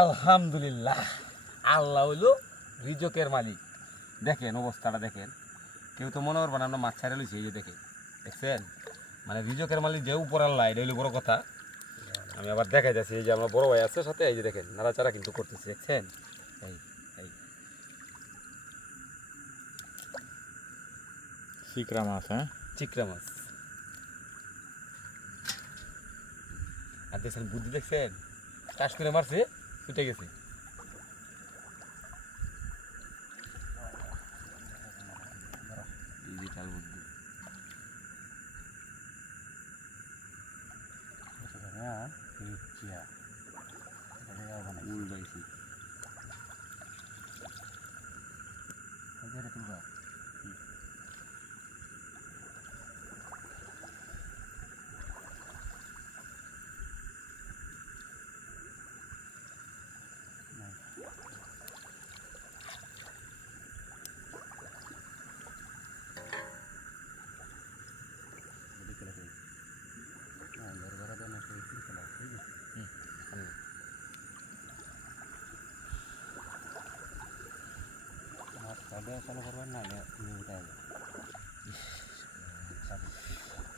আলহামদুলিল্লাহ, আল্লাহ হইল রিজকের মালিক। দেখেন অবস্থাটা দেখেন, কেউ তো মনে করবো না আমরা মাছ ছাড়া লইছি। এই যে দেখেন, দেখছেন, মানে রিজকের মালিক যে উপর আল্লাহ, এটা হইলো বড় কথা। আমি আবার দেখাই যাচ্ছি, এই যে আমার বড় ভাই আছে সাথে, এই যে দেখেন নাড়াচাড়া কিন্তু করতেছে, দেখছেন। এই এই চিকরা মাছ, হ্যাঁ চিকরা মাছ। আর দেখছেন বুদ্ধি, দেখছেন চাষ করে মারছে, ছুটে গেছে। ডিজিটাল বুদ্ধি। উল্টাইছি।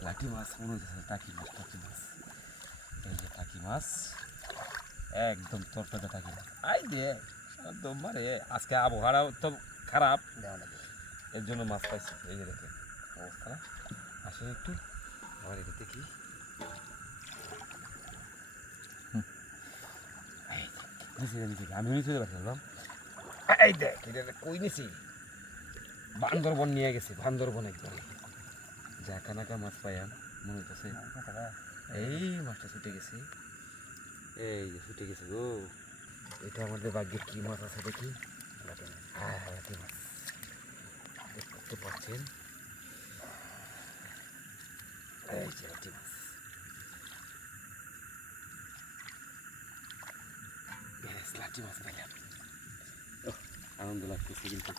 লাঠি মাছ মনে হচ্ছে, টাকি মাছ, টাকি মাছ। এই যে টাকি মাছ, একদম তরতাজা টাকি মাছ। আই দে একদম, মানে আজকে আবহাওয়াটাও তো খারাপ, এর জন্য মাছ পাইছি। এই যে দেখেন অবস্থা, আসলে একটু আমার এটা দেখি। আমি নিচে পারছিলাম। এই দেখ, এটা কই নিছি, বান্দরবন নিয়ে গেছে, বান্দরবন একবারে জাকা নাকা মাছ পাইয়াম মনে হচ্ছে। এই মাছটা ছুটে গেছে, এই যে ছুটে গেছে গো। এটা আমাদের ভাগ্যের কি মাছ আছে দেখি। হ্যাঁ হ্যাঁ, লাঠি মাছ দেখতে পাচ্ছেন, এই যে লাঠি মাছ। ব্যাস লাঠি মাছ পেলাম, আনন্দ লাগতেছে কিন্তু।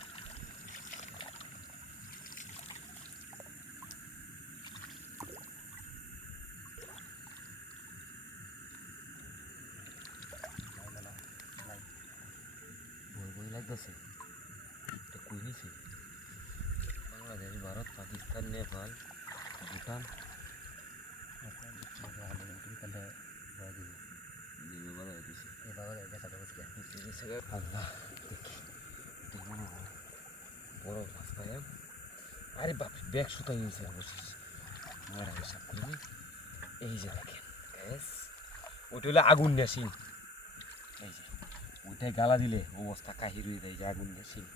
বই লাগতেছে, এটা কই নিছি, বাংলাদেশ, ভারত, পাকিস্তান, নেপাল, ভুটান। আল্লাহ, দেখি মনে হয় বড় মাছ পাইলাম। আরে বাপ, ব্যাগ সুতাই নিয়েছে অবশ্যই, মরা হিসাব করিনি। এই যে দেখেন গ্যাস, ওইটা হলো আগুন নেশিন। এই যে ওইটাই গালা দিলে অবস্থা কাহির হয়ে যায়, যে আগুন নেশিন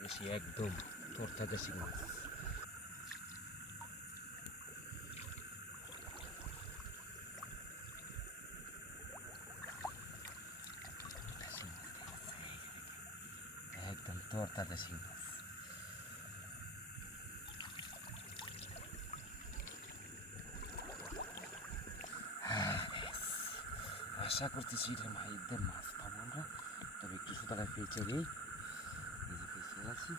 বেশি, একদম তরতাজা শিং মাছ। একদম তরতাজা শিং মাছ। আশা করতেছি রে মাইদের মাছ পাবো আমরা, তবে একটু সুতাটা পেঁচে দিই। এই যে পেঁচে আছি,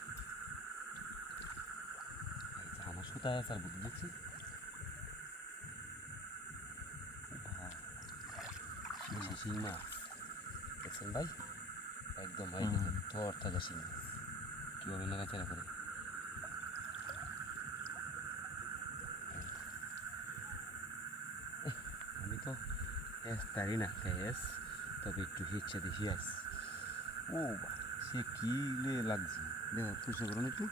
এই যে আমার সুতায় আছে, আর বুঝে দেখছি শিং মাছ। দেখছেন ভাই, একদম ভাই দেখেন তরতাজা শিং মাছ কীভাবে নাড়াচাড়া করে। আমি তো পারি না গ্যাস, তবে একটু হিচ্ছে দেখি আস। ও সে কি লাগছে, দেখো তুষে করুন একটু।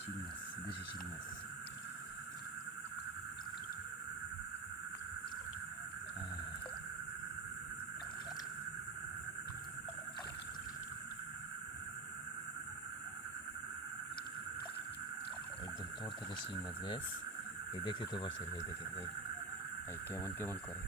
শিং মাছ, দেশি শিং মাছ। একদম তরতাজা শিং মাছ গ্যাস। এই দেখতে তো পারছেন, এই দেখেন, এই কেমন কেমন করে।